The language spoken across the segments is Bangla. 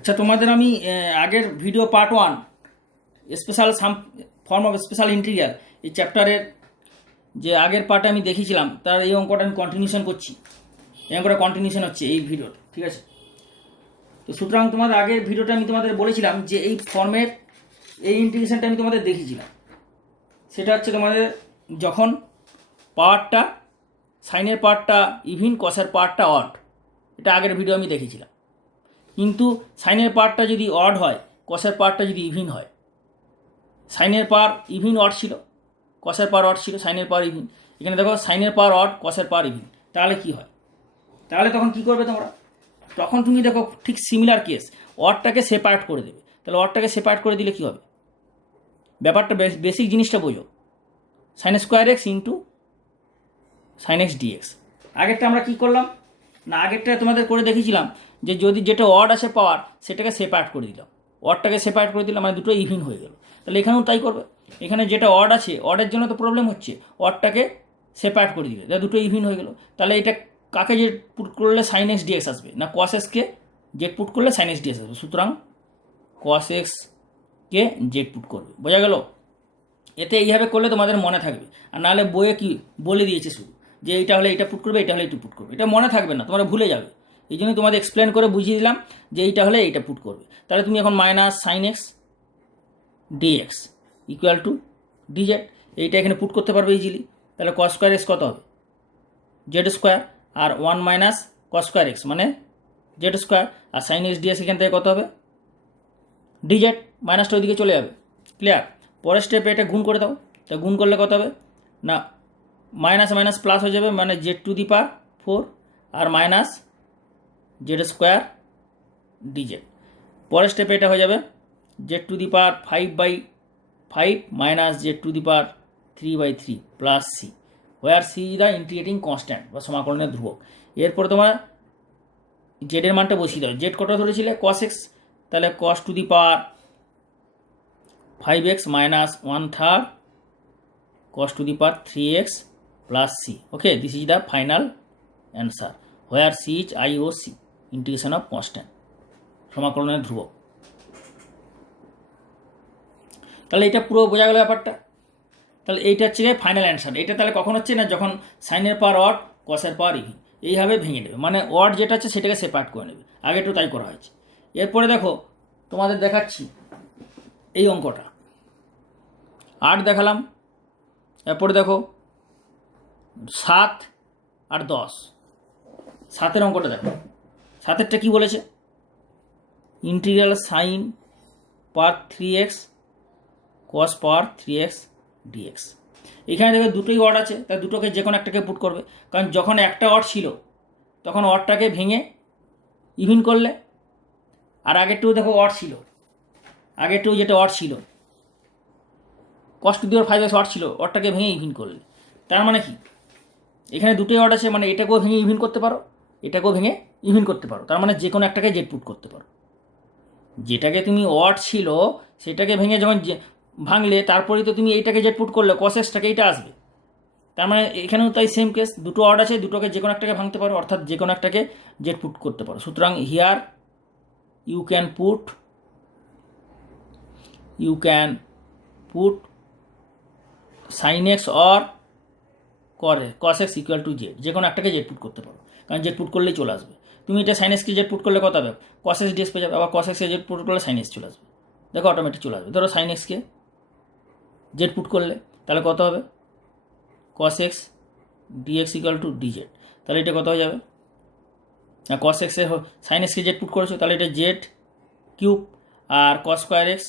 আচ্ছা, তোমাদের আমি আগের video part 1 special some form of special integral এই চ্যাপ্টারের যে আগের পার্টে আমি দেখিয়েছিলাম তার এই অঙ্কটা আমি কন্টিনিউশন করছি। এই অঙ্কটা কন্টিনিউশন হচ্ছে এই ভিডিওতে, ঠিক আছে? তো সুতরাং তোমাদের আগের ভিডিওটা আমি তোমাদের বলেছিলাম যে এই ফর্মের এই ইন্টিগ্রেশনটা আমি তোমাদের দেখিয়েছিলাম। সেটা হচ্ছে তোমাদের যখন পাওয়ারটা সাইনের পাওয়ারটা ইভিন, কসের পাওয়ারটা অড। এটা আগের ভিডিও আমি দেখিয়েছিলাম। কিন্তু সাইনের পাওয়ারটা যদি অড হয়, কসের পাওয়ারটা যদি ইভিন হয়, সাইনের পাওয়ার ইভিন অড ছিল, কসের পাওয়ার অড ছিল, সাইনের পাওয়ার ইভিন। এখানে দেখো সাইনের পাওয়ার অড, কসের পাওয়ার ইভিন। তাহলে কি হয়? তাহলে তখন কি করবে তোমরা? তখন তুমি দেখো ঠিক সিমিলার কেস, অডটাকে সেপারেট করে দেবে। তাহলে অডটাকে সেপারেট করে দিলে কি হবে? ব্যাপারটা বেসিক জিনিসটা বোঝো। Sine square x into sine x dx. আগেরটা আমরা কি করলাম না, আগেরটা তোমাদের করে দেখিয়েছিলাম যে যদি যেটা অড আছে পাওয়ার, সেটাকে সেপারেট করে দিলাম। অডটাকে সেপারেট করে দিলাম, মানে দুটো ইভিন হয়ে গেল। তাহলে এখানেও তাই করবে। এখানে যেটা অড আছে, অডের জন্য তো প্রবলেম হচ্ছে, অডটাকে সেপারেট করে দিলে দুটো ইভিন হয়ে গেল। তাহলে এটা কাকে জেড পুট করলে সাইন এক্স ডিএক্স আসবে, না কস এক্সকে জেড পুট করলে সাইন এক্স ডিএক্স আসবে। সুতরাং কস এক্সকে জেড পুট করবে। বোঝা গেল? এতে এইভাবে করলে তোমাদের মনে থাকবে। আর নাহলে বইয়ে কি বলে দিয়েছে শুধু যে এইটা হলে এইটা পুট করবে, এটা হলে এইটা পুট করবে, এটা মনে থাকবে না, তোমরা ভুলে যাবে। এই জন্যই তোমাদের এক্সপ্লেন করে বুঝিয়ে দিলাম যে এইটা হলে এইটা পুট করবে। তাহলে তুমি এখন minus sine x dx equal to dz, এইটা এখানে পুট করতে পারবে ইজিলি। তাহলে কস স্কোয়ার এক্স কত হবে? Z square. আর 1 মাইনাস কস স্কোয়ার এক্স মানে জেড স্কোয়ার। আর সাইন এক্স ডিএক্স এখান থেকে কত হবে? ডিজেড। মাইনাসটা ওইদিকে চলে যাবে। ক্লিয়ার? পরের স্টেপে এটা গুণ করে দাও। তা গুণ করলে কত হবে না, মাইনাস মাইনাস প্লাস হয়ে যাবে, মানে জেড টু দি পাওয়ার 4 আর মাইনাস জেড স্কোয়ার ডিজেড। পরের স্টেপে এটা হয়ে যাবে z to the power 5/5 minus z to the power 3/3 plus c, where c is the integrating constant বা সমাকলনের ধ্রুবক। এরপরে তোমার জেডের মানটা বসিয়ে দাও। জেড কত ধরেছিলে? Cos x. তাহলে cos to the power 5x minus 1/3 cos to the power 3x plus c. Okay, this is the final answer where c is I O C, integration of constant, সমাকলনের ধ্রুবক। তাহলে এটা পুরো বোঝা গেল ব্যাপারটা। তাহলে এইটা হচ্ছে ফাইনাল অ্যান্সার। এটা তাহলে কখন হচ্ছে না, যখন সাইনের পাওয়ার অড, কসের পাওয়ার ইভিন, এইভাবে ভেঙে নেবে। মানে অড যেটা আছে সেটাকে সেপারেট করে নেবে। আগে একটু তাই করা হয়েছে। এরপরে দেখো তোমাদের দেখাচ্ছি এই অঙ্কটা 8 দেখালাম। এরপরে দেখো 7 আর 10। 7-এর অঙ্কটা দেখো। 7-এরটা কী বলেছে? ইন্টিগ্রাল সাইন পাওয়ার 3x কস পাওয়ার 3x ডিএক্স। এখানে দেখো দুটোই অড আছে, তাই দুটোকে যে কোনো একটাকে পুট করবে। কারণ যখন একটা অড ছিল তখন অডটাকে ভেঙে ইভিন করলে, আর আগেরটাও দেখো অড ছিল, আগেরটাও যেটা অড ছিল কস to the power 5x odd ছিল, অডটাকে ভেঙে ইভিন করলে। তার মানে কি, এখানে দুটোই অড আছে, মানে এটাকেও ভেঙে ইভিন করতে পারো, এটাকেও ভেঙে ইভিন করতে পারো। তার মানে যে কোনো একটাকে জেড পুট করতে পারো। যেটাকে তুমি অড ছিল সেটাকে ভেঙে যখন ভাঙলে তারপরেই তো তুমি এইটাকে জেড পুট করলে কস এক্সটাকে এইটা আসবে। তার মানে এখানেও তাই সেম কেস, দুটো অড আছে, দুটোকে যে কোনো একটাকে ভাঙতে পারো, অর্থাৎ যে কোনো একটাকে জেড পুট করতে পারো। সুতরাং here you can put sine x or cos x equal to z, যে কোনো একটাকে জেড পুট করতে পারো। কারণ জেড পুট করলেই চলে আসবে। তুমি এটা সাইন এক্সকে জেড পুট করলে কত হবে? কস এক্স ডিএক্স পেয়ে যাবে। আবার কস এক্সকে জেড পুট করলে সাইন এক্স চলে আসবে। দেখো অটোমেটিক চলে আসবে। ধরো সাইন এক্সকে জেড পুট করলে তাহলে কত হবে? Cos x dx equal to dz. তাহলে এটা কত হয়ে যাবে? কস এক্সে সাইন এক্সকে জেড পুট করেছো, তাহলে এটা জেড কিউব আর cos square x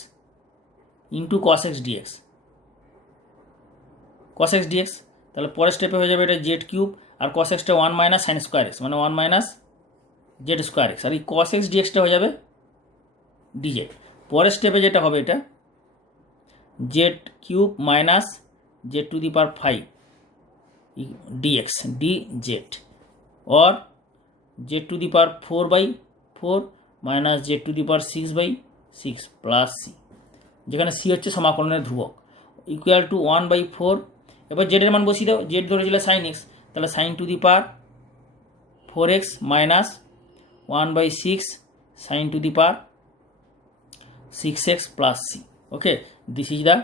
into cos x dx, cos x dx. তাহলে পরের স্টেপে হয়ে যাবে এটা জেড কিউব আর কস এক্সটা 1 মাইনাস সাইন স্কোয়ার এক্স, মানে 1 মাইনাস জেড স্কোয়ার এক্স। আর এই কস এক্স ডিএক্সটা হয়ে যাবে ডিজেড। পরের স্টেপে যেটা হবে এটা z cube minus z to the power 5 dx d z, और z to the power 4/4 minus z to the power 6/6 plus c, যেখানে সি হচ্ছে সমাকলনের ধ্রুবক, ইকুয়াল টু 1/4। এবার জেডের মান বসিয়ে দাও। জেড ধরেছিল সাইন এক্স, তাহলে sine to the power 4x minus 1/6 sine to the power 6x plus c. Okay, this is the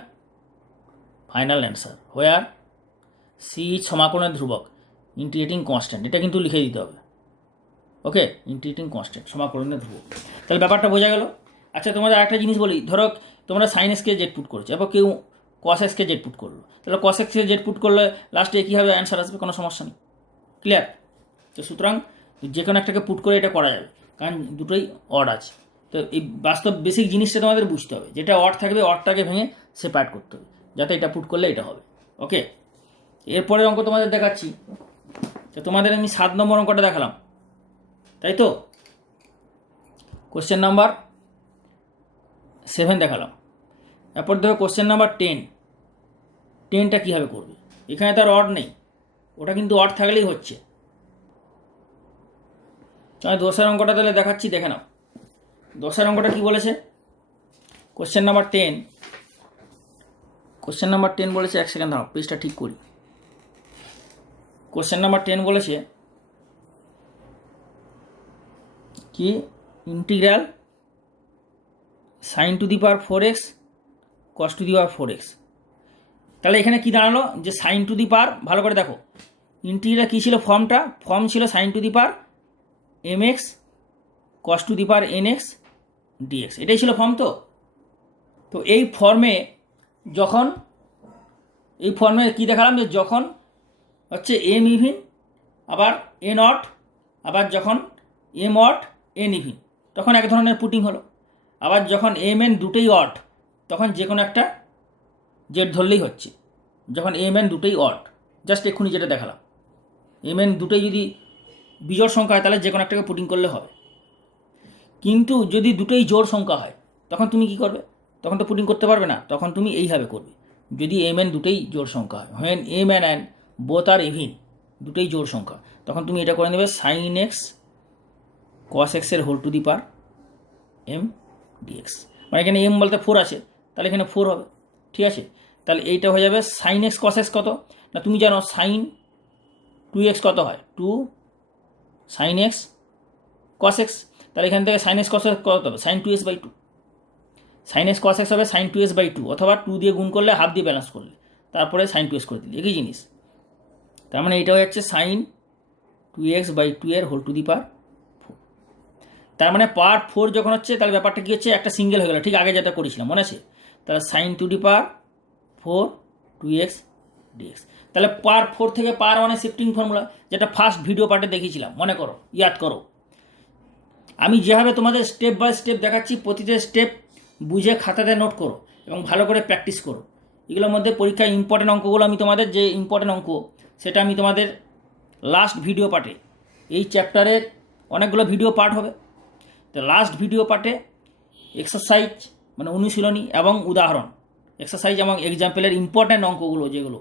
final answer where c is সমাকলনের ধ্রুবক, ইন্টিগ্রেটিং কনস্ট্যান্ট, এটা কিন্তু লিখে দিতে হবে। ওকে, ইন্টিগ্রেটিং কনস্ট্যান্ট সমাকলনের ধ্রুবক। তাহলে ব্যাপারটা বোঝা গেল। আচ্ছা, তোমাদের একটা জিনিস বলি, ধরো তোমরা সাইন এক্সকে জেড পুট করছো, এবার কেউ কস এক্সকে জেড পুট করলো, তাহলে কস এক্সকে জেড পুট করলে লাস্টে কী হবে, অ্যান্সার আসবে, কোনো সমস্যা নেই। ক্লিয়ার? তো সুতরাং যে কোনো একটাকে পুট করে এটা করা যাবে, কারণ দুটোই অড আছে। তো এই বাস্তব বেসিক জিনিসটা তোমাদের বুঝতে হবে, যেটা অড থাকবে অডটাকে ভেঙে সেপারেট করতে হবে, যাতে এটা পুট করলে এটা হবে। ওকে, এরপরে অঙ্ক তোমাদের দেখাচ্ছি। তো তোমাদের আমি 7 নম্বর অঙ্কটা দেখালাম, তাই তো? কোশ্চেন নাম্বার 7 দেখালাম। এরপর দেখো কোশ্চেন নাম্বার 10টা কীভাবে করবে। এখানে তার অড নেই, ওটা কিন্তু অড থাকলেই হচ্ছে। আমি 10 অঙ্কটা তাহলে দেখাচ্ছি, দেখে নাও। 10 অঙ্কটা কী বলেছে? কোশ্চেন নাম্বার 10 বলেছে, 1 সেকেন্ড দাঁড়াও, পেজটা ঠিক করি। কোশ্চেন নাম্বার 10 বলেছে কি, integral sin two the power 4x cos to the power 4x। তাহলে এখানে কি দাঁড়ালো, যে sin টু দি পাওয়ার, ভালো করে দেখো ইন্টিগ্রাল কী ছিল, ফর্ম ছিল sin two the power mx cos to the power nx dx, এটাই ছিল ফর্ম। তো এই ফর্মে কি দেখালাম, যে যখন হচ্ছে m ইভিন আবার n অড, আবার যখন m অড n ইভিন তখন এক ধরনের পুটিং হলো, আবার যখন m n দুটোই অড তখন যে কোনো একটা জেড ধরলেই হচ্ছে। যখন m n দুটোই অড, জাস্ট এক্ষুনি যেটা দেখালাম, m n দুটোই যদি বিজোড় সংখ্যা হয় তাহলে যে কোনো একটাকে পুটিং করলে হবে। কিন্তু যদি দুটোই জোড় সংখ্যা হয় তখন তুমি কি করবে? তখন তো পুটিং করতে পারবে না, তখন তুমি এইভাবে করবে। যদি m n দুটোই জোড় সংখ্যা হয়, when m and n both are even, দুটোই জোড় সংখ্যা, তখন তুমি এটা করে নেবে sin x cos x এর whole to the power m dx। মানে এখানে m বলতে 4 আছে, তাহলে এখানে 4 হবে। ঠিক আছে, তাহলে এইটা হয়ে যাবে sin x cos x কত না, তুমি জানো sin 2x কত হয়, 2 sin x cos x। তাহলে এখান থেকে sin x cos x কত হবে, sin 2s/2। sin x cos x হবে sin 2s/2, অথবা 2 দিয়ে গুণ করলে হাফ দিয়ে ব্যালেন্স করলে তারপরে sin 2s করে দিলে, একই জিনিস। তার মানে এটা হচ্ছে sin 2x/2 এর হোল টু দি পাওয়ার 4। তার মানে পাওয়ার 4 যখন হচ্ছে, তাহলে ব্যাপারটা কী হচ্ছে, একটা সিঙ্গেল হয়ে গেল, ঠিক আগে যেটা করেছিলাম মনে আছে। তাহলে sin two the power 4 2x dx। তাহলে পাওয়ার 4 থেকে পাওয়ার 1 শিফটিং ফর্মুলা, যেটা ফার্স্ট ভিডিও পার্টে দেখিয়েছিলাম, মনে করো, ইয়াদ করো। আমি যেভাবে তোমাদের স্টেপ বাই স্টেপ দেখাচ্ছি, প্রতিটা স্টেপ বুঝে খাতাতে নোট করো এবং ভালো করে প্র্যাকটিস করো। এগুলোর মধ্যে পরীক্ষায় ইম্পর্টেন্ট অঙ্কগুলো আমি তোমাদের, যে ইম্পর্টেন্ট অঙ্ক সেটা আমি তোমাদের লাস্ট ভিডিও পার্টে, এই চ্যাপ্টারের অনেকগুলো ভিডিও পার্ট হবে, তো লাস্ট ভিডিও পার্টে এক্সারসাইজ মানে অনুশীলনী এবং উদাহরণ, এক্সারসাইজ এবং এক্সাম্পলের ইম্পর্টেন্ট অঙ্কগুলো, যেগুলো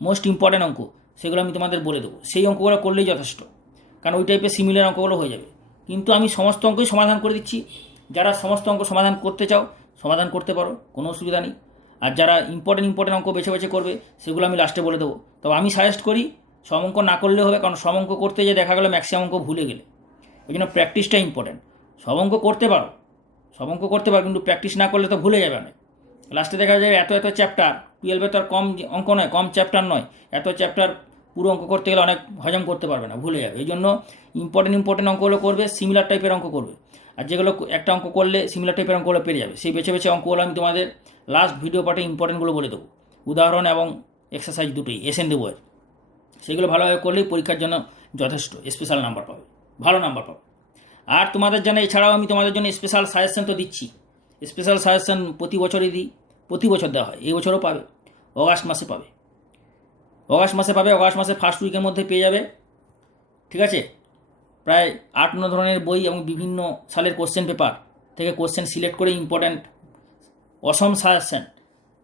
মোস্ট ইম্পর্টেন্ট অঙ্ক, সেগুলো আমি তোমাদের বলে দেবো। সেই অঙ্কগুলো করলেই যথেষ্ট, কারণ ওই টাইপের সিমিলার অঙ্কগুলো হয়ে যাবে। কিন্তু আমি সমস্ত অঙ্কই সমাধান করে দিচ্ছি, যারা সমস্ত অঙ্ক সমাধান করতে চাও সমাধান করতে পারো, কোনো অসুবিধা নেই। আর যারা ইম্পর্টেন্ট অঙ্ক বেছে বেছে করবে, সেগুলো আমি লাস্টে বলে দেবো। তবে আমি সাজেস্ট করি সব অঙ্ক না করলে হবে, কারণ সব অঙ্ক করতে যে দেখা গেলো ম্যাক্সিমাম অঙ্ক ভুলে গেলে, ওই জন্য প্র্যাকটিসটা ইম্পর্টেন্ট। সব অঙ্ক করতে পারো, কিন্তু প্র্যাকটিস না করলে তো ভুলে যাবে না। লাস্টে দেখা যায় এত চ্যাপ্টার, 12-এ তো আর কম অঙ্ক নয়, কম চ্যাপ্টার নয়, এত চ্যাপ্টার পুরো অঙ্ক করতে গেলে অনেক হজম করতে পারবে না, ভুলে যাবে। এই জন্য ইম্পর্টেন্ট অঙ্কগুলো করবে, সিমিলার টাইপের অঙ্ক করবে। আর যেগুলো একটা অঙ্ক করলে সিমিলার টাইপের অঙ্কগুলো পেরে যাবে, সেই বেছে বেছে অঙ্কগুলো আমি তোমাদের লাস্ট ভিডিও পার্টে ইম্পর্টেন্টগুলো বলে দেবো, উদাহরণ এবং এক্সারসাইজ দুটোই এসএন দেবো। সেগুলো ভালোভাবে করলেই পরীক্ষার জন্য যথেষ্ট, স্পেশাল নাম্বার পাবে, ভালো নাম্বার পাবে। আর তোমাদের জন্য এছাড়াও আমি তোমাদের জন্য স্পেশাল সাজেশন তো দিচ্ছি। স্পেশাল সাজেশন প্রতি বছরই দিই, প্রতি বছর দেওয়া হয়, এই বছরও পাবে, অগাস্ট মাসে পাবে। অগাস্ট মাসে ফার্স্ট উইকের মধ্যে পেয়ে যাবে। ঠিক আছে, প্রায় 8-9 ধরনের বই এবং বিভিন্ন সালের কোশ্চেন পেপার থেকে কোশ্চেন সিলেক্ট করে ইম্পর্ট্যান্ট অসম সাজেশন,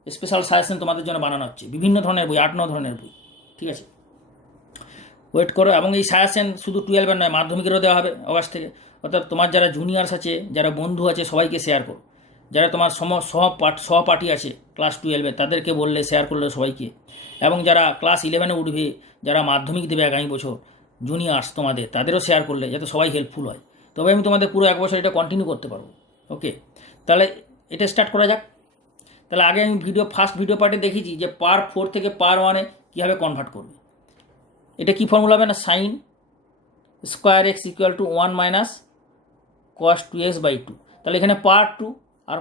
স্পেশাল সাজেশন তোমাদের জন্য বানানো হচ্ছে, বিভিন্ন ধরনের বই, 8-9 ধরনের বই। ঠিক আছে, ওয়েট করো। এবং এই সাজেশন শুধু 12-এর নয়, মাধ্যমিকেরও দেওয়া হবে অগাস্ট থেকে। অর্থাৎ তোমার যারা জুনিয়র্স আছে, যারা বন্ধু আছে, সবাইকে শেয়ার করো। যারা তোমার সহপাঠী আছে ক্লাস 12-এ, তাদেরকে বললে, শেয়ার করলে সবাইকে। এবং যারা ক্লাস 11-এ উঠবে, যারা মাধ্যমিক দেবে আগামী বছর, জুনিয়র্স তোমাদের, তাদেরও শেয়ার করলে, যাতে সবাই হেল্পফুল হয়। তবে আমি তোমাদের পুরো 1 বছর এটা কন্টিনিউ করতে পারবো। ওকে, তাহলে এটা স্টার্ট করা যাক। তাহলে আগে আমি ফার্স্ট ভিডিও পার্টে দেখিয়েছি যে পাওয়ার 4 থেকে পাওয়ার 1-এ কীভাবে কনভার্ট করবে। এটা কী ফর্মুলা হবে না, sign square x equal two 1 minus কস 2x/2। তাহলে এখানে পাওয়ার 2 আর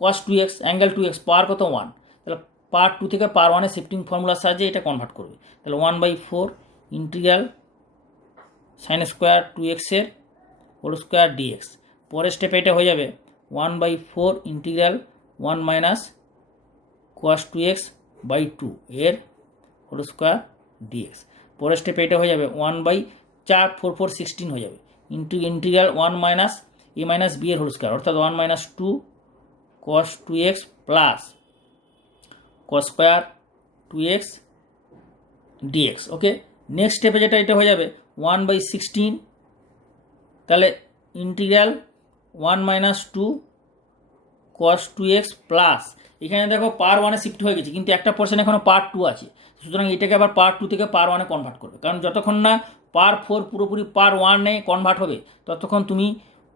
কস 2x অ্যাঙ্গেল 2x, পাওয়ার কত 1, তাহলে পাওয়ার 2 থেকে পাওয়ার 1-এ শিফটিং ফর্মুলার সাহায্যে এটা কনভার্ট করবে। তাহলে 1/4 ইন্টিগ্রাল সাইন স্কোয়ার 2x এর হোল স্কোয়ার ডিএক্স। পরের স্টেপে এটা হয়ে যাবে 1/4 ইন্টিগ্রাল 1 মাইনাস কস 2x/2 এর হোল স্কোয়ার ডিএক্স। পরের স্টেপে এটা হয়ে যাবে 1/4 4 4 16 হয়ে যাবে integral 1 minus a minus b এর হোল স্কোয়ার, অর্থাৎ 1 minus 2 cos 2x plus cos square 2x dx. Okay, next স্টেপে যেটা এটা হয়ে যাবে 1/16, তাহলে integral 1 minus 2 cos 2x plus, এখানে দেখো পাওয়ার 1-এ শিফট হয়ে গেছে কিন্তু একটা পোর্শন এখনও পাওয়ার 2 আছে, সুতরাং এটাকে আবার পাওয়ার 2 থেকে পাওয়ার 1-এ কনভার্ট করবে। কারণ যতক্ষণ না পাওয়ার 4 পুরোপুরি পাওয়ার 1-এ কনভার্ট হবে ততক্ষণ তুমি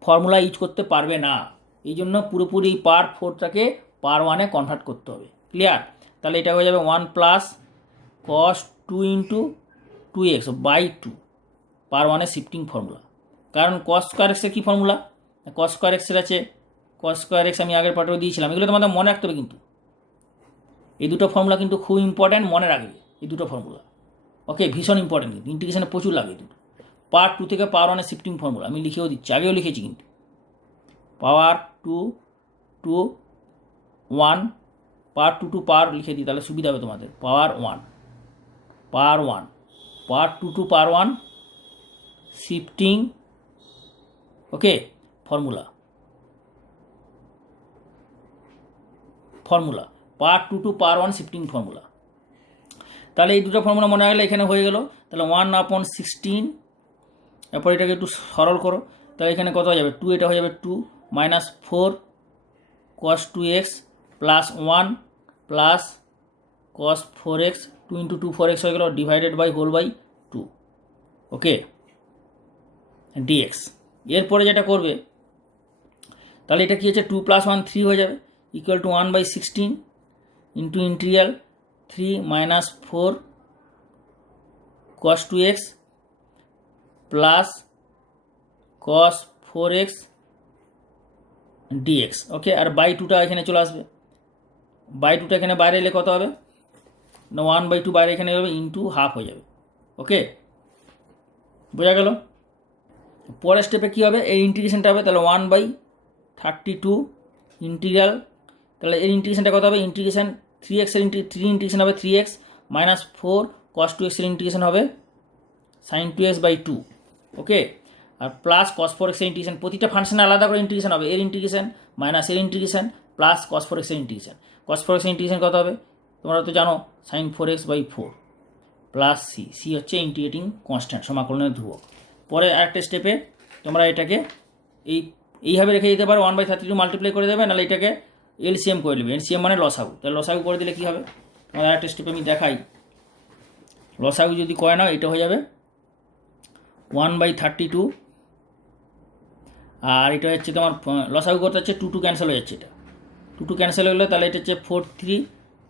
ফর্মুলা ইউজ করতে পারবে না। এই জন্য পুরোপুরি পাওয়ার 4টাকে পাওয়ার 1-এ কনভার্ট করতে হবে। ক্লিয়ার? তাহলে এটা হয়ে যাবে 1 প্লাস কস 2 ইন্টু 2x/2 পাওয়ার 1-এ শিফটিং ফর্মুলা। কারণ কস স্কোয়ার এক্সের কী ফর্মুলা, কস স্কোয়ার এক্সের আছে কস স্কোয়ার এক্স, আমি আগের পার্টেও দিয়েছিলাম। এগুলো তোমাদের মনে রাখতে হবে কিন্তু, এই দুটো ফর্মুলা কিন্তু খুব ইম্পর্ট্যান্ট, মনে রাখবে এই দুটো ফর্মুলা। ওকে, ভীষণ ইম্পর্ট্যান্ট, কিন্তু ইন্টিগ্রেশনে প্রচুর লাগে এই দুটো। পাওয়ার 2 থেকে পাওয়ার 1-এর শিফটিং ফর্মুলা আমি লিখেও দিচ্ছি, আগেও লিখেছি কিন্তু। পাওয়ার 2 টু 1, পাওয়ার 2 টু পাওয়ার লিখে দিই তাহলে সুবিধা হবে তোমাদের। পাওয়ার 1 পাওয়ার 2 টু পাওয়ার 1 শিফটিং, ওকে, ফর্মুলা পাওয়ার 2 টু পাওয়ার 1 শিফটিং ফর্মুলা। তাহলে এই দুটো ফর্মুলা মনে রাখলে এখানে হয়ে গেল। তাহলে 1/16, এরপর এটাকে একটু সরল করো, তাহলে এখানে কত হয়ে যাবে 2, এটা হয়ে যাবে 2 minus 4 cos 2x plus 1 plus cos 4x, 2 into 2 4x হয়ে গেল, divided by whole by 2, okay, dx. এরপরে যেটা করবে তাহলে এটা কী হচ্ছে 2 + 1 3 হয়ে যাবে equal to 1/16 into integral 3 minus 4 cos 2x plus cos 4x dx। Okay, আর বাই 2টা এখানে চলে আসবে, বাই 2টা এখানে বাইরে এলে কত হবে না 1/2 বাইরে এখানে হবে ইন্টু হাফ হয়ে যাবে। ওকে, বোঝা গেল? পরের স্টেপে কী হবে, এই ইন্টিগ্রেশনটা হবে, তাহলে 1/32 ইন্টিগ্রাল, তাহলে এর ইন্টিগ্রেশনটা কত হবে, ইন্টিগ্রেশন 3x এর 3 ইন্টিগ্রেশন হবে 3x মাইনাস 4 cos 2x এর ইন্টিগ্রেশন হবে sin 2x/2, ওকে, আর প্লাস cos 4x এর ইন্টিগ্রেশন, প্রতিটা ফাংশনে আলাদা করে ইন্টিগ্রেশন হবে, এর ইন্টিগ্রেশন মাইনাস এর ইন্টিগ্রেশন প্লাস cos 4x এর ইন্টিগ্রেশন। cos 4x এর ইন্টিগ্রেশন কত হবে তোমরা তো জানো, sin 4x/4 প্লাস সি হচ্ছে ইন্টিগ্রেটিং কনস্ট্যান্ট, সমাকলনের ধ্রুবক। পরে আরেকটা স্টেপে তোমরা এটাকে এইভাবে রেখে দিতে পারো, 1/32 মাল্টিপ্লাই করে দেবে, নাহলে এটাকে এলসিএম করে নেবে, এলসিএম মানে লসাগু, তাহলে লসাগু করে দিলে কী হবে তোমার আরেকটা স্টেপে আমি দেখাই। লসাগু যদি করে নাও এটা হয়ে যাবে 1/32, আর এটা হচ্ছে তোমার লসাগু করতে হচ্ছে 2 ক্যান্সেল হয়ে যাচ্ছে, এটা 2 ক্যান্সেল হয়ে গেলো, তাহলে এটা হচ্ছে 4 3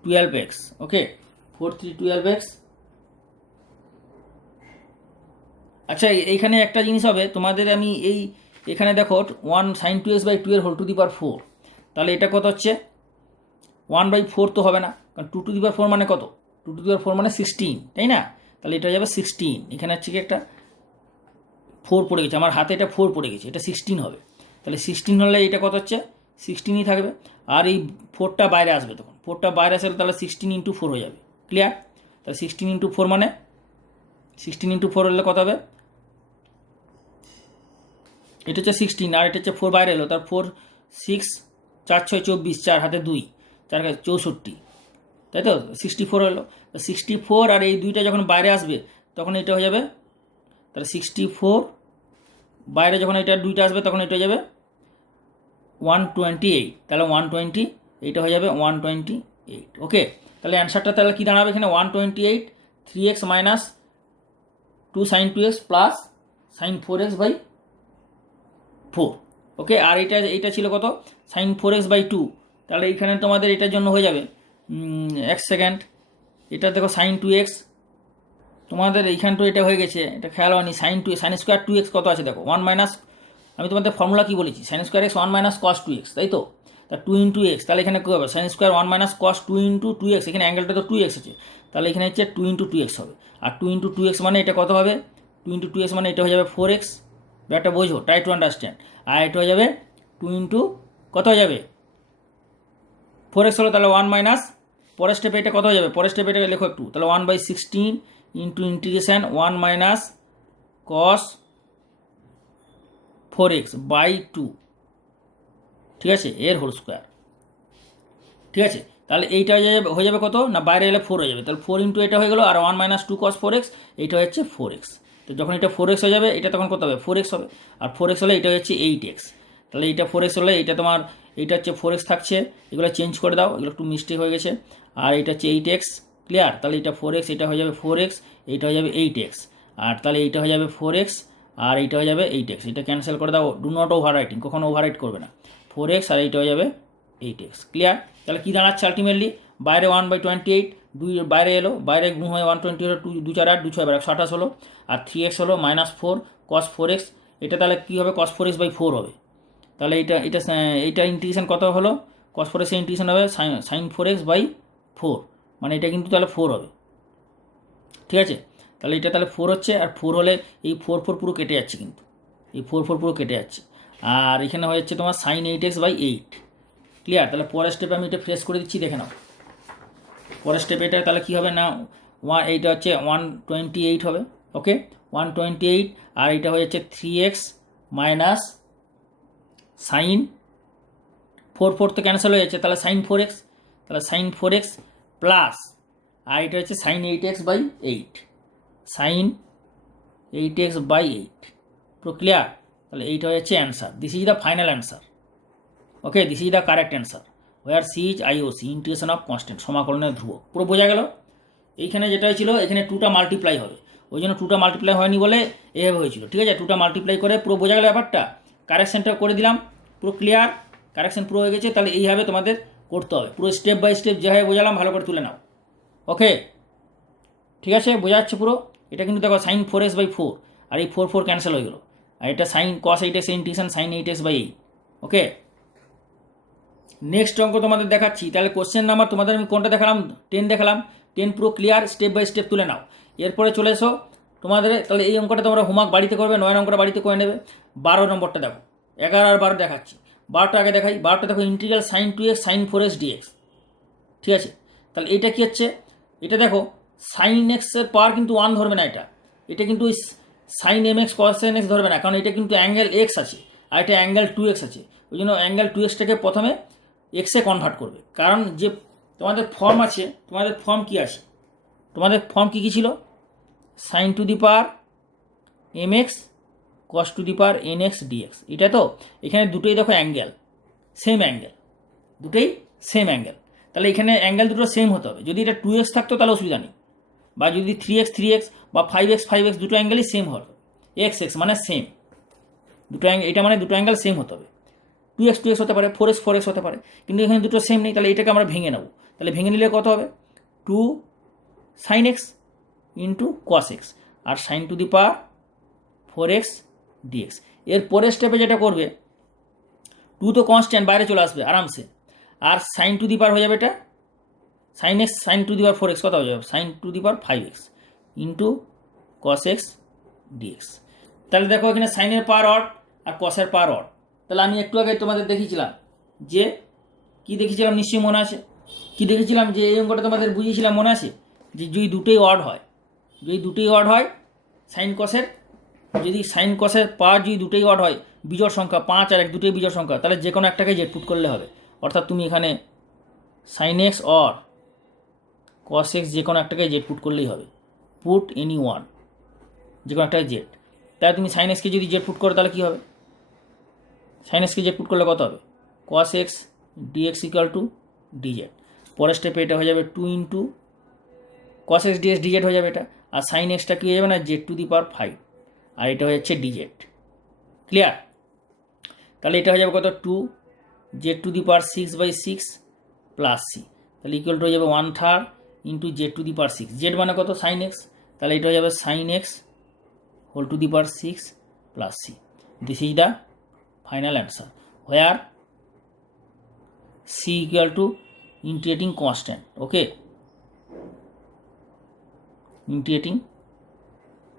12x, ওকে, 4 3 12x। আচ্ছা, এইখানে একটা জিনিস হবে তোমাদের, আমি এখানে দেখো 1 sin 2x/2 এর হোল টু দি পাওয়ার 4, তাহলে এটা কত হচ্ছে 1/4 তো হবে না, কারণ 2 টু দি পাওয়ার 4 মানে কত, 2 টু দি পাওয়ার 4 মানে 16, তাই না? তাহলে এটা হয়ে যাবে 16, এখানে হচ্ছে কি একটা 4 পড়ে গেছে, আমার হাতে এটা 4 পড়ে গেছে, এটা 16 হবে। তাহলে 16 হলে এটা কত হচ্ছে 16ই থাকবে, আর এই 4টা বাইরে আসবে, তখন 4টা বাইরে আসলে তাহলে 16 × 4 হয়ে যাবে। ক্লিয়ার? তাহলে 16 × 4 মানে 16 × 4 হলে কত হবে, এটা হচ্ছে 16 আর এটা হচ্ছে 4 বাইরে এলো, তার 4 6 4 6 24, 4 হাতে 2, 4 64, তাই তো 64 হলো। 64 আর এই দুইটা যখন বাইরে আসবে তখন এটা হয়ে যাবে, তাহলে 64 বাইরে যখন এটা দুইটা আসবে তখন এটা হয়ে যাবে 128, তাহলে 120, এইটা হয়ে যাবে 128, ওকে। তাহলে অ্যান্সারটা তাহলে কী দাঁড়াবে এখানে 128 3x minus 2 sin 2x plus sin 4x/4, ওকে, আর এইটা ছিল কত, সাইন 4x/2, তাহলে এইখানে তোমাদের এটার জন্য হয়ে যাবে 1 সেকেন্ড, এটা দেখো সাইন 2x, তোমাদের এইখানটা এটা হয়ে গেছে, এটা খেয়াল হয়নি, সাইন স্কোয়ার 2x কত আছে দেখো, 1 মাইনাস, আমি তোমাদের ফর্মুলা কী বলেছি, সাইন স্কোয়ার x 1 মাইনাস কস 2x, তাই তো, তা 2 ইন্টু এক্স, তাহলে এখানে কী হবে, সাইন স্কোয়ার 1 মাইনাস কস 2 ইন্টু 2x, এখানে অ্যাঙ্গেলটা তো 2x আছে, তাহলে এখানে হচ্ছে 2 ইন্টু 2x হবে, আর 2 ইন্টু 2x মানে এটা কত হবে, 2 ইন্টু 2x মানে এটা হয়ে যাবে 4x, ব্যাপারটা বোঝো, ট্রাই টু আন্ডারস্ট্যান্ড, আর এটা হয়ে যাবে 2 ইন্টু কত হয়ে যাবে 4x হলো, তাহলে 1 মাইনাস, পরের স্টেপে এটা কত হয়ে যাবে, পরের স্টেপে এটা লেখো একটু, তাহলে 1/16 ইন্টু ইন্টিগ্রেশন 1 মাইনাস কস 4x/2, ঠিক আছে, এর হোল স্কোয়ার, ঠিক আছে, তাহলে এইটা হয়ে যাবে কত না, বাইরে এলে 4 হয়ে যাবে, তাহলে 4 ইন্টু এটা হয়ে গেলো, আর 1 মাইনাস 2 cos 4x, এইটা হচ্ছে 4x, তো যখন এটা 4x হয়ে যাবে এটা তখন কত হবে 4x হবে, আর 4x হলে এটা হচ্ছে 8x, তাহলে এইটা 4x হলে এইটা তোমার, এইটা হচ্ছে 4x থাকছে, এগুলো চেঞ্জ করে দাও, এগুলো একটু মিস্টেক হয়ে গেছে, আর এটা হচ্ছে 8x, ক্লিয়ার, তাহলে এটা 4x, এটা হয়ে যাবে 4x, এইটা হয়ে যাবে 8x, আর তাহলে এইটা হয়ে যাবে 4x, আর এইটা হয়ে যাবে 8x, এটা ক্যান্সেল করে দাও, ডু নট ওভার রাইটিং, কখনো ওভার রাইট করবে না, 4x আর এইটা হয়ে যাবে 8x, ক্লিয়ার, তাহলে কী দাঁড়াচ্ছে আলটিমেটলি, বাইরে 1/28, 2 বাইরে এলো, বাইরে গুণ হয়ে 120 হলো, 2 4 8, 2 6 128 হলো, আর 3x হলো -4 cos 4x, এটা তাহলে কী হবে cos 4x/4 হবে, তাহলে এইটা ইন্টিগ্রেশন কত হলো, cos 4x এর ইন্টিগ্রেশন হবে sin 4x/4, মানে এটা কিন্তু তাহলে 4 হবে, ঠিক আছে, তাহলে এটা তাহলে 4 হচ্ছে, আর 4 হলে এই 4 পুরো কেটে যাচ্ছে, কিন্তু এই 4 পুরো কেটে যাচ্ছে, আর এখানে হয়ে যাচ্ছে তোমার sin 8x/8, ক্লিয়ার, তাহলে পরের স্টেপে আমি এটা ফ্রেশ করে দিচ্ছি, দেখে নাও, পরের স্টেপে এটা তাহলে কী হবে না, এইটা হচ্ছে 128 হবে, ওকে 128, আর এটা হয়ে যাচ্ছে 3x মাইনাস সাইন 4 তো ক্যান্সেল হয়ে যাচ্ছে, তাহলে সাইন 4x, তাহলে সাইন 4x প্লাস, আর এটা হচ্ছে সাইন 8x/8, সাইন 8x/8, পুরো ক্লিয়ার, তাহলে এইটা হচ্ছে answer, this is the final answer, okay, this is the correct answer, where c is IOC, integration of constant, সমাকলনের ধ্রুবক, পুরো বোঝা গেল, এইখানে যেটা হয়েছিল এখানে 2টা মাল্টিপ্লাই হবে, ওই জন্য 2টা মাল্টিপ্লাই হয়নি বলে এভাবে হয়েছিল, ঠিক আছে, 2টা মাল্টিপ্লাই করে পুরো বোঝা গেল ব্যাপারটা, কারেকশানটা করে দিলাম, পুরো ক্লিয়ার, কারেকশান পুরো হয়ে গেছে, তাহলে এইভাবে তোমাদের করতে হবে, পুরো স্টেপ বাই স্টেপ যেভাবে বোঝালাম ভালো করে তুলে নাও, ওকে, ঠিক আছে, বোঝা যাচ্ছে পুরো, এটা কিন্তু দেখো সাইন 4x/4, আর এই 4 ক্যান্সেল হয়ে গেলো, আর এটা sine cos 8x integration sine 8x/8, okay, next অঙ্ক তোমাদের দেখাচ্ছি, তাহলে কোশ্চেন নাম্বার তোমাদের আমি কোনটা দেখালাম, 10 দেখালাম, 10 পুরো ক্লিয়ার, স্টেপ বাই স্টেপ তুলে নাও, এরপরে চলে এসো তোমাদের, তাহলে এই অঙ্কটা তোমরা হোমওয়ার্ক বাড়িতে করবে, 9 অঙ্কটা বাড়িতে করে নেবে, 12 নম্বরটা দেখো, 11 আর 12 দেখাচ্ছি, 12টা আগে দেখাই, 12টা দেখো integral sign 2x sign 4x dx, ঠিক আছে, তাহলে এটা কি হচ্ছে, এটা দেখো সাইন এক্সের পাওয়ার কিন্তু 1 ধরবে না, এটা কিন্তু ওই সাইন mx cos nx ধরবে না, কারণ এটা কিন্তু অ্যাঙ্গেল x আছে, আর এটা অ্যাঙ্গেল 2x আছে, ওই জন্য অ্যাঙ্গেল 2xটাকে প্রথমে এক্সে কনভার্ট করবে, কারণ যে তোমাদের ফর্ম আছে, তোমাদের ফর্ম কি আছে, তোমাদের ফর্ম কী ছিল, sine to the power mx cos to the power nx dx, এটা তো এখানে দুটোই দেখো অ্যাঙ্গেল, সেম অ্যাঙ্গেল, দুটোই সেম অ্যাঙ্গেল, তাহলে এখানে অ্যাঙ্গেল দুটো সেম হতে হবে, যদি এটা 2x থাকতো তাহলে অসুবিধা নেই, বা যদি 3x বা 5x দুটো অ্যাঙ্গেলই সেম হবে, x মানে সেম, দুটো অ্যাঙ্গেল, এটা মানে দুটো অ্যাঙ্গেল সেম হতে হবে, 2x হতে পারে, 4x হতে পারে, কিন্তু এখানে দুটো সেম নেই, তাহলে এটাকে আমরা ভেঙে নেব, তাহলে ভেঙে নিলে কত হবে 2 sin x into cos x, আর sine to the power 4x dx, এর পরের স্টেপে যেটা করবে, 2 তো কনস্ট্যান্ট বাইরে চলে আসবে আরামসে, আর সাইন টু দি পাওয়ার হয়ে যাবে এটা sine x sine to the power 4x কত হয়ে যাবে sine to the power 5x into cos x dx, তাহলে দেখো এখানে সাইনের পাওয়ার অড আর কসের পাওয়ার অড, তাহলে আমি একটু আগে তোমাদের দেখিয়েছিলাম যে কি দেখেছিলাম, নিশ্চয়ই মনে আছে, কি দেখেছিলাম যে এই অঙ্কটা তোমাদের বুঝিয়েছিলাম মনে আছে, যে যদি দুটোই অড হয়, সাইন কসের, যদি সাইন কসের পাওয়ার যদি দুটোই অড হয়, বিজোড় সংখ্যা 5 আর 1 দুটোই বিজোড় সংখ্যা, তাহলে যে কোনো একটাকে জেড পুট করলে হবে, অর্থাৎ তুমি এখানে sine x or cos x যে কোনো একটাকে জেড পুট করলেই হবে, পুট এনি ওয়ান, যে কোনো একটাকে জেড, তাহলে তুমি সাইন এক্সকে যদি জেড পুট করো তাহলে কী হবে, সাইন এক্সকে জেড পুট করলে কত হবে cos x dx equal to dz, পরের স্টেপে এটা হয়ে যাবে 2 into cos x dx dz হয়ে যাবে এটা, আর সাইন এক্সটা কী হয়ে যাবে না z টু দি পাওয়ার 5, আর এটা হয়ে যাচ্ছে dz, ক্লিয়ার, তাহলে এটা হয়ে যাবে কত 2z⁶/6 প্লাস সি, তাহলে ইকুয়াল টু হয়ে যাবে 1/3 ইন্টু z⁶। জেড মানে কত sin x, তাহলে এটা হয়ে যাবে sin x ⁶ plus c. This is the final answer, where c equal to integrating constant. Okay, integrating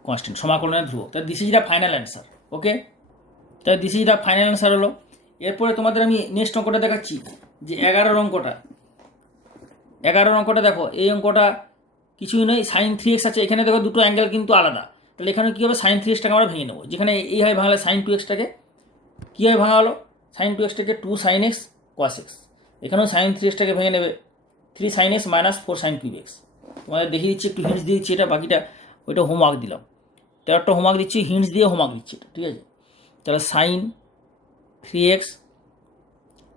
constant সমাকলনের ধ্রুবক। তাহলে this is the final answer. Okay, তাহলে this is the final answer হলো। এরপরে তোমাদের আমি নেক্সট অঙ্কটা দেখাচ্ছি, যে 11 অঙ্কটা। 11 অঙ্কটা দেখো, এই অঙ্কটা কিছুই নয়, sin 3x আছে। এখানে দেখো দুটো অ্যাঙ্গেল কিন্তু আলাদা, তাহলে এখানে কী হবে, sin 3xটাকে আমরা ভেঙে নেবো। যেখানে এইভাবে ভাঙলে sin 2xটাকে কীভাবে ভাঙা হলো, sin 2xটাকে 2 sin x cos x, এখানেও sin 3xটাকে ভেঙে নেবে 3 sin x - 4 sin cube x। তোমাদের দেখিয়ে দিচ্ছি, একটু হিন্টস দিয়ে দিচ্ছি, এটা বাকিটা ওইটা হোমওয়ার্ক দিলাম, তো একটা হোমওয়ার্ক দিচ্ছি, হিন্টস দিয়ে হোমওয়ার্ক দিচ্ছি এটা, ঠিক আছে। তাহলে sin 3x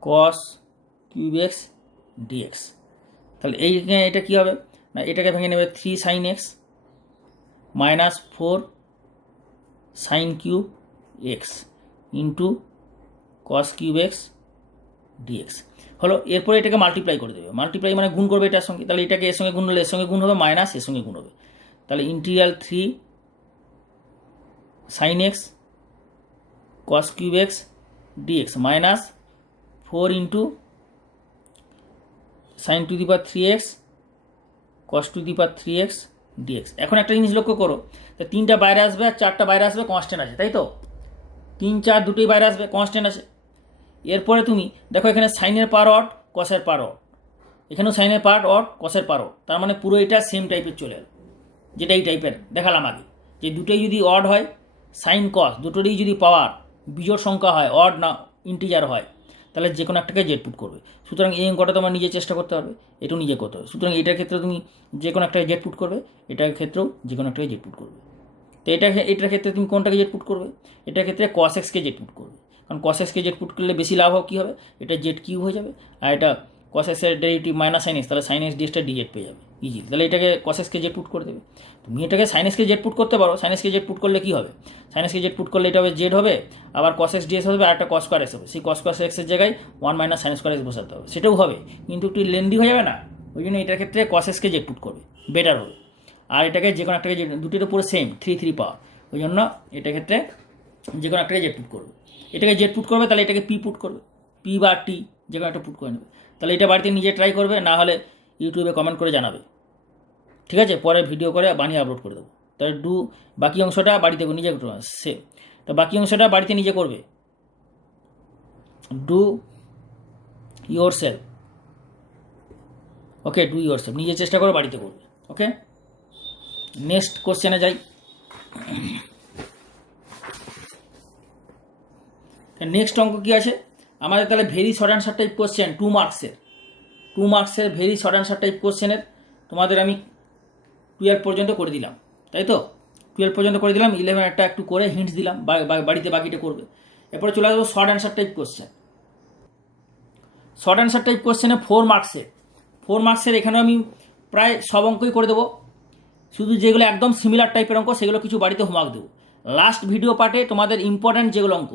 cos cube x dx, তাহলে এটা কী হবে না, এটাকে ভেঙে নেবে 3 sin x - 4 sin cube x into cos cube x dx হলো। এরপরে এটাকে মাল্টিপ্লাই করে দেবে, মাল্টিপ্লাই মানে গুণ করবে এটার সঙ্গে, তাহলে এটাকে এর সঙ্গে গুণ হলে এর সঙ্গে গুণ হবে, মাইনাস এর সঙ্গে গুণ হবে, তাহলে integral 3 sin x cos cube x dx minus 4 into sin 3x cos 3x dx। এখন একটা জিনিস লক্ষ্য করো, তো 3টা বাইরে আসবে আর 4টা বাইরে আসবে, কনস্ট্যান্ট আছে, তাই তো? 3, 4 দুটোই বাইরে আসবে, কনস্ট্যান্ট আছে। এরপরে তুমি দেখো এখানে সাইনের পাওয়ার অড, কসের পাওয়ার অড, এখানেও সাইনের পাওয়ার অড, কসের পাওয়ার অড, তার মানে পুরো এটা সেম টাইপের চলে এলো, যেটা এই টাইপের দেখালাম আগে, যে দুটোই যদি অড হয়, সাইন কস দুটোরই যদি পাওয়ার বিজোড় সংখ্যা হয়, অড না ইন্টিজার হয়, তাহলে যে কোনো একটাকে জেড পুট করবে। সুতরাং এই অঙ্কটা তোমার নিজে চেষ্টা করতে হবে, এটাও নিজে করতে হবে। সুতরাং এটার ক্ষেত্রে তুমি যে কোনো একটাকে জেড পুট করবে, এটার ক্ষেত্রেও যে কোনো একটাকে জেড পুট করবে। তো এটার ক্ষেত্রে তুমি কোনটাকে জেড পুট করবে, এটার ক্ষেত্রে কস এক্সকে জেড পুট করবে, কারণ কস এক্সকে জেড পুট করলে বেশি লাভ কী হবে, এটা জেড কিউব হয়ে যাবে, আর এটা কস এক্সের ডেরিভেটিভ মাইনাস সাইন এক্স, তাহলে সাইন এক্স ডিএক্সটা ডিজেড পেয়ে যাবে ইজি। তাহলে এটাকে কস এক্সকে জেড পুট করে দেবে। তুমি এটাকে সাইন এক্সকে জেড পুট করতে পারো, সাইন এক্সকে জেড পুট করলে কী হবে, সাইন এক্সকে জেড পুট করলে এটা হবে জেড হবে, আবার কস এক্স ডিএক্স হবে, আর একটা কস স্কোয়ার এক্স হবে, সেই কস স্কোয়ার এক্সের জায়গায় 1 - সাইন স্কোয়ার এক্স বসাতে হবে, সেটাও হবে, কিন্তু একটু লেন্দি হয়ে যাবে না, ওই জন্য এটার ক্ষেত্রে কস এক্সকে জেড পুট করবে, বেটার হবে। আর এটাকে যে কোনো একটাকে দুটির উপরে সেম 3 পাওয়ার, ওই জন্য এটার ক্ষেত্রে যে কোনো একটাকে জেড পুট করবে। এটাকে জেড পুট করবে, তাহলে এটাকে পি পুট করবে, পি বা টি যে কোনো একটা পুট করে নেবে। তাহলে এটা বাড়িতে নিজে ট্রাই করবে, না হলে ইউটিউবে কমেন্ট করে জানাবে, ঠিক আছে? পরে ভিডিও করে বানিয়ে আপলোড করে দেবো। তাহলে বাকি অংশটা বাড়িতে নিজে সে, তো বাকি অংশটা বাড়িতে নিজে করবে, do your self. Okay, do your self, নিজে চেষ্টা করে বাড়িতে করবে। ওকে, নেক্সট কোশ্চেনে যাই। নেক্সট অঙ্ক কী আছে আমাদের, তাহলে very short answer type question 2 মার্কসের ভেরি শর্ট অ্যান্সার টাইপ কোশ্চেনের তোমাদের আমি 12 পর্যন্ত করে দিলাম, তাই তো? 12 পর্যন্ত করে দিলাম, 11 একটা একটু করে হিন্টস দিলাম, বাড়িতে বাকিটা করবে। এরপরে চলে আসবো short answer type question. Short answer type কোশ্চেনে 4 মার্কসের এখানে আমি প্রায় সব অঙ্কই করে দেবো, শুধু যেগুলো একদম সিমিলার টাইপের অঙ্ক সেগুলো কিছু বাড়িতে হোমওয়ার্ক দেবো। লাস্ট ভিডিও পার্টে তোমাদের ইম্পর্ট্যান্ট যেগুলো অঙ্ক,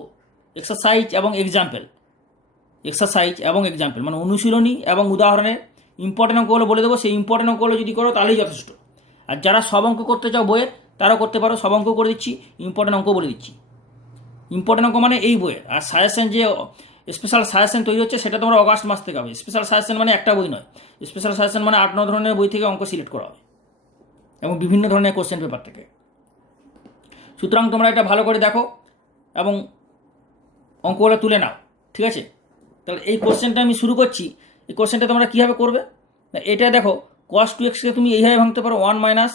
এক্সারসাইজ এবং এক্সাম্পল মানে অনুশীলনী এবং উদাহরণের ইম্পর্টেন্ট অঙ্কগুলো বলে দেবো, সেই ইম্পর্টেন্ট অঙ্কগুলো যদি করো তাহলেই যথেষ্ট। আর যারা সব অঙ্ক করতে চাও বইয়ের, তারাও করতে পারো, সব অঙ্ক করে দিচ্ছি, ইম্পর্টেন্ট অঙ্ক বলে দিচ্ছি। ইম্পর্টেন্ট অঙ্ক মানে এই বইয়ের, আর সাজেশন যে স্পেশাল সাজেশন তৈরি হচ্ছে সেটা তোমরা অগাস্ট মাস থেকে হবে। স্পেশাল সাজেশন মানে একটা বই নয়, স্পেশাল সাজেশন মানে 8-9 ধরনের বই থেকে অঙ্ক সিলেক্ট করা হবে এবং বিভিন্ন ধরনের কোশ্চেন পেপার থেকে। সুতরাং তোমরা এটা ভালো করে দেখো এবং অঙ্কগুলো তুলে নাও, ঠিক আছে? তাহলে এই কোশ্চেনটা আমি শুরু করছি। এই কোশ্চেনটা তোমরা কীভাবে করবে, এটা দেখো cos 2xকে তুমি এইভাবে ভাঙতে পারো, 1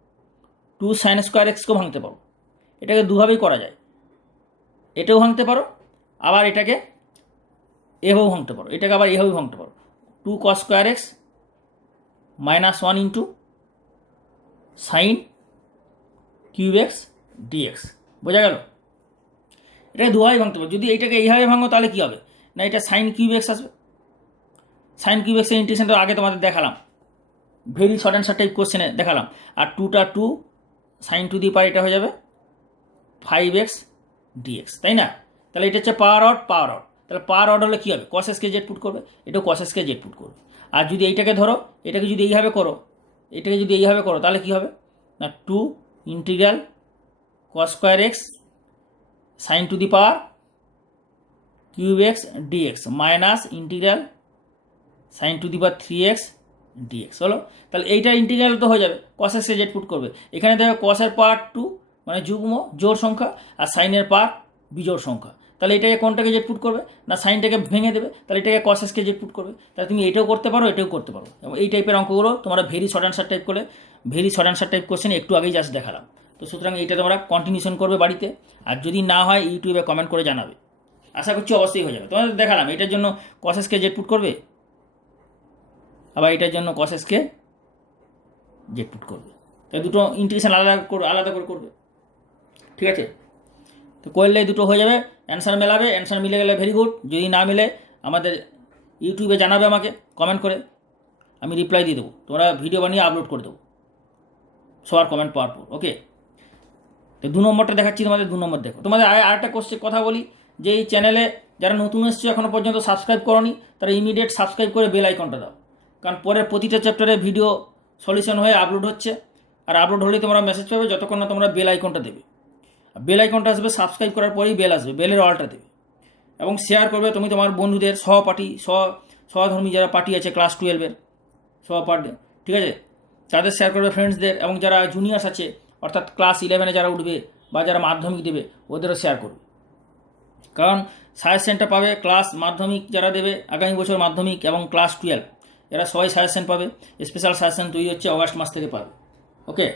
- 2 sin স্কোয়ার এক্সকেও ভাঙতে পারো। এটাকে দুভাবেই করা যায়, এটাও ভাঙতে পারো, আবার এটাকে এভাবেও ভাঙতে পারো, এটাকে আবার এভাবেও ভাঙতে পারো, 2 cos square x -1 into sine cube x dx. বোঝা গেল? এটাকে দুভাবেই ভাঙতে পারো। যদি এইটাকে এইভাবে ভাঙো তাহলে কী হবে না, এটা সাইন কিউব এক্স আসবে। সাইন কিউব এক্সের ইন্টিগ্রেশনটা আগে তোমাদের দেখালাম, ভেরি শর্ট অ্যান্সার টাইপ কোশ্চেনে দেখালাম। আর 2 sin টু দি পাওয়ার এটা হয়ে যাবে 5x dx, তাই না? তাহলে এটা হচ্ছে পাওয়ার আউট। তাহলে পাওয়ার আউট হলে কী হবে, কস এসকে জেড পুট করবে, এটাও কস এসকে জেড পুট করবে। আর যদি এইটাকে ধরো, এটাকে যদি এইভাবে করো, তাহলে কী হবে না 2 integral cos square x sine to the power cube x dx minus integral sine to the power 3x dx হলো। তাহলে এইটা ইন্টিগ্রাল তো হয়ে যাবে, কস এক্সে জেড পুট করবে। এখানে দেখো কসের পাওয়ার 2 মানে যুগ্ম জোড় সংখ্যা, আর সাইনের পাওয়ার বিজোড় সংখ্যা। তাহলে এটাকে কোনটাকে জেড পুট করবে না সাইনটাকে ভেঙে দেবে, তাহলে এটাকে কস এক্সকে জেড পুট করবে। তাহলে তুমি এটাও করতে পারো, এটাও করতে পারো। এবং এই টাইপের অঙ্কগুলো তোমরা ভেরি শর্ট অ্যান্সার টাইপ করলে, very short answer type question একটু আগেই জাস্ট দেখালাম। তো সুতরাং এইটা তোমরা কন্টিনিউশন করবে বাড়িতে, আর যদি না হয় ইউটিউবে কমেন্ট করে জানাবে। আশা করছি অবশ্যই হয়ে যাবে। তোমাদের দেখালাম এটার জন্য কস এক্সকে জেড পুট করবে, আবার এটার জন্য কস এক্সকে জেড পুট করবে। তো দুটো ইন্টিগ্রেশন আলাদা করে করবে, ঠিক আছে। তো করলে দুটো হয়ে যাবে, অ্যান্সার মেলাবে, অ্যান্সার মিলে গেলে ভেরি গুড। যদি না মিলে আমাদের ইউটিউবে জানাবে আমাকে কমেন্ট করে, আমি রিপ্লাই দিয়ে দেবো, তোমরা ভিডিও বানিয়ে আপলোড করে দেবো সবার কমেন্ট পাওয়ার পর। ওকে, তো 2 নম্বরটা দেখাচ্ছি তোমাদের। 2 নম্বর দেখো, তোমাদের আরেকটা কথা বলি যে এই চ্যানেলে যারা নতুন এসছো এখনও পর্যন্ত সাবস্ক্রাইব করোনি, তারা ইমিডিয়েট সাবস্ক্রাইব করে বেল আইকনটা দাও। কারণ পরের প্রতিটা চ্যাপ্টারে ভিডিও সলিউশন হয়ে আপলোড হচ্ছে, আর আপলোড হলেই তোমরা মেসেজ পাবে, যতক্ষণ না তোমরা বেল আইকনটা দেবে। বেল আইকনটা আসবে, সাবস্ক্রাইব করার পরেই বেল আসবে, বেলের অলটা দেবে। এবং শেয়ার করবে তুমি তোমার বন্ধুদের, সহধর্মী যারা পার্টি আছে ক্লাস 12-এর সহপাঠী, ঠিক আছে, তাদের শেয়ার করবে, ফ্রেন্ডসদের। এবং যারা জুনিয়র্স আছে অর্থাৎ ক্লাস 11-এ যারা উঠবে বা যারা মাধ্যমিক দেবে ওদেরও শেয়ার করবে। কারণ সাজেশনটা পাবে ক্লাস মাধ্যমিক যারা দেবে আগামী বছর মাধ্যমিক এবং ক্লাস 12, এরা সবাই সাজেশন পাবে। স্পেশাল সাজেশন তৈরি হচ্ছে, অগাস্ট মাস থেকে পাবে। ওকে,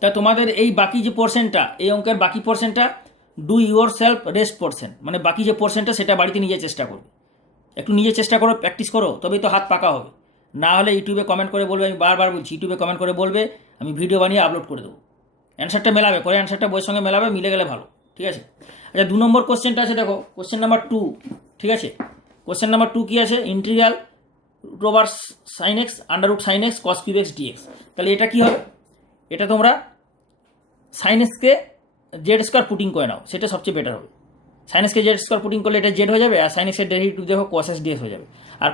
তা তোমাদের এই বাকি যে পোর্শনটা, এই অঙ্কের বাকি পোর্শনটা do your self rest portion, মানে বাকি যে পোর্শনটা সেটা বাড়িতে নিজে চেষ্টা করবে। একটু নিজে চেষ্টা করো, প্র্যাকটিস করো, তবেই তো হাত পাকা হবে। না হলে ইউটিউবে কমেন্ট করে বলবে, আমি বারবার বলছি ইউটিউবে কমেন্ট করে বলবে, আমি ভিডিও বানিয়ে আপলোড করে দেবো। অ্যান্সারটা মেলাবে, করে অ্যান্সারটা বইয়ের সঙ্গে মেলাবে, মিলে গেলে ভালো, ঠিক আছে। আচ্ছা, 2 নম্বর কোশ্চেনটা আছে, দেখো কোশ্চেন নাম্বার 2, ঠিক আছে। কোশ্চেন নাম্বার 2 কী আছে, integral root over sine x under root sine x cos cube x dx. তাহলে এটা কী হবে, এটা তোমরা সাইন এক্সকে জেড স্কোয়ার পুটিং করে নাও, সেটা সবচেয়ে বেটার হবে। সাইন এক্সকে জেড স্কোয়ার পুটিং করলে এটা জেড হয়ে যাবে, আর সাইন এক্সের ডেরিভেটিভ দেখো কস এক্স ডিএক্স হয়ে যাবে। আর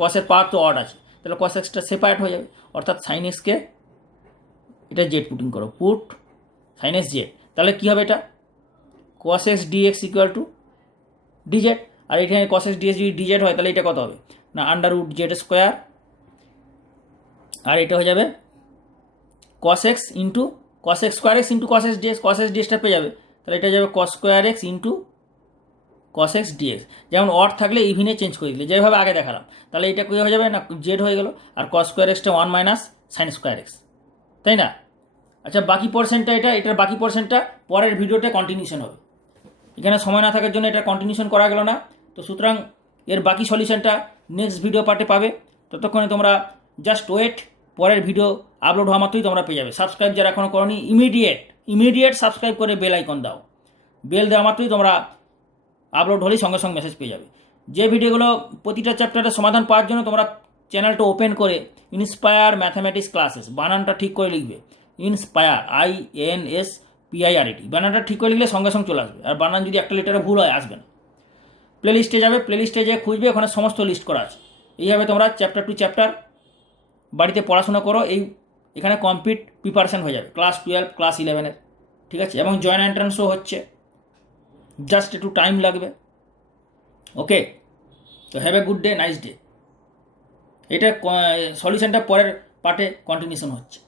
কসের পাওয়ার তো অড আছে, তাহলে কস এক্সটা সেপারেট হয়ে যাবে। অর্থাৎ সাইন এক্সকে এটা জেড পুটিং করো, পুট সাইন এক্স জেড। তাহলে কী হবে, এটা cos x dx equal to dz. আর এখানে কস এক্স ডিএক্স যদি ডিজেড হয় তাহলে এটা কত হবে না আন্ডার রুট জেড স্কোয়ার, আর এটা হয়ে যাবে cos x into cos x square x into cos x dx. Cos x ডিএক্সটা পেয়ে যাবে, তাহলে এটা যাবে cos square x into cos x dx. যেমন অড থাকলে ইভিনে চেঞ্জ করে দিলে, যেভাবে আগে দেখালাম, তাহলে এটা কী হয়ে যাবে না জেড হয়ে গেল। আর কস স্কোয়ার এক্সটা 1 মাইনাস সাইন স্কোয়ার এক্স, তাই না। আচ্ছা, বাকি পোর্শনটা এটার বাকি পোর্শনটা পরের ভিডিওতে কন্টিনিউশন হবে। এখানে সময় না থাকার জন্য এটা কন্টিনিউশন করা গেল না। তো সুতরাং এর বাকি সলিউশনটা নেক্সট ভিডিও পার্টে পাবে। ততক্ষণে তোমরা জাস্ট ওয়েট, পরের ভিডিও আপলোড হওয়া মাত্রই তোমরা পেয়ে যাবে। সাবস্ক্রাইব যারা এখনও করোনি ইমিডিয়েট সাবস্ক্রাইব করে বেল আইকন দাও। বেল দেওয়া মাত্রই তোমরা আপলোড হলেই সঙ্গে সঙ্গে মেসেজ পেয়ে যাবে। যে ভিডিওগুলো প্রতিটা চ্যাপ্টারের সমাধান পাওয়ার জন্য তোমরা চ্যানেলটা ওপেন করে ইন্সপায়ার ম্যাথামেটিক্স ক্লাসেস, বানানটা ঠিক করে লিখবে, ইন্সপায়ার INSPIRET, বানানটা ঠিক করে লিখলে সঙ্গে সঙ্গে চলে আসবে। আর বানান যদি একটা লেটারে ভুল হয় আসবে না। প্লেলিস্টে যাবে, প্লেলিস্টে যে খুঁজবে ওখানে সমস্ত লিস্ট করা আছে। এইভাবে তোমরা চ্যাপ্টার টু চ্যাপ্টার বাড়িতে পড়াশোনা করো, এখানে কমপ্লিট প্রিপারেশান হয়ে যাবে ক্লাস 12 ক্লাস 11-এর, ঠিক আছে। এবং জয়েন্ট এন্ট্রান্সও হচ্ছে, জাস্ট একটু টাইম লাগবে। ওকে, তো have a good day, nice day. এটা সলিউশনটা পরের পার্টে কন্টিনিউশন হচ্ছে।